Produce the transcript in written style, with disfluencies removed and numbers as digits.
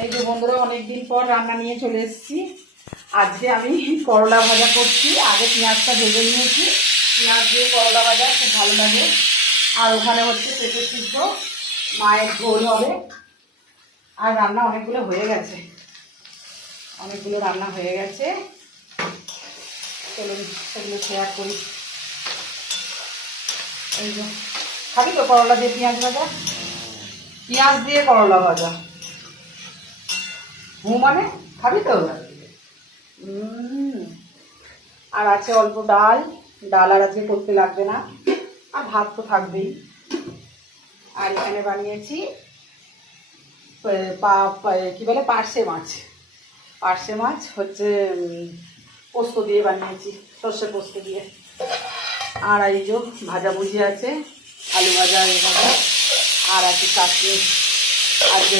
এই যে বন্ধুরা, অনেকদিন পর রান্না নিয়ে চলে এসেছি। আজকে আমি করলা ভাজা করছি। আগে পেঁয়াজটা ভেজে নিয়েছি, পেঁয়াজ দিয়ে করলা ভাজা খুব ভালো লাগে। আর ওখানে হচ্ছে পেঁপে সিদ্ধ, মায়ের ঝোল হবে। আর রান্না অনেকগুলো হয়ে গেছে, অনেকগুলো রান্না হয়ে গেছে। চলুন সেগুলো শেয়ার করি। এই যে, খাবি তো করলা দিয়ে পেঁয়াজ ভাজা? পেঁয়াজ দিয়ে করলা ভাজা। মানে খাবি তো? আর আছে অল্প ডাল। ডাল আর আজকে করতে লাগবে না, আর ভাত তো থাকবেই। আর এখানে বানিয়েছি কি বলে, পার্শে মাছ। পার্শে মাছ হচ্ছে পোস্ত দিয়ে বানিয়েছি, সর্ষে পোস্ত দিয়ে। আর এই যে ভাজাভুজি আছে, আলু ভাজা, আলু ভাজা। আর আছে চাটনি। আজকে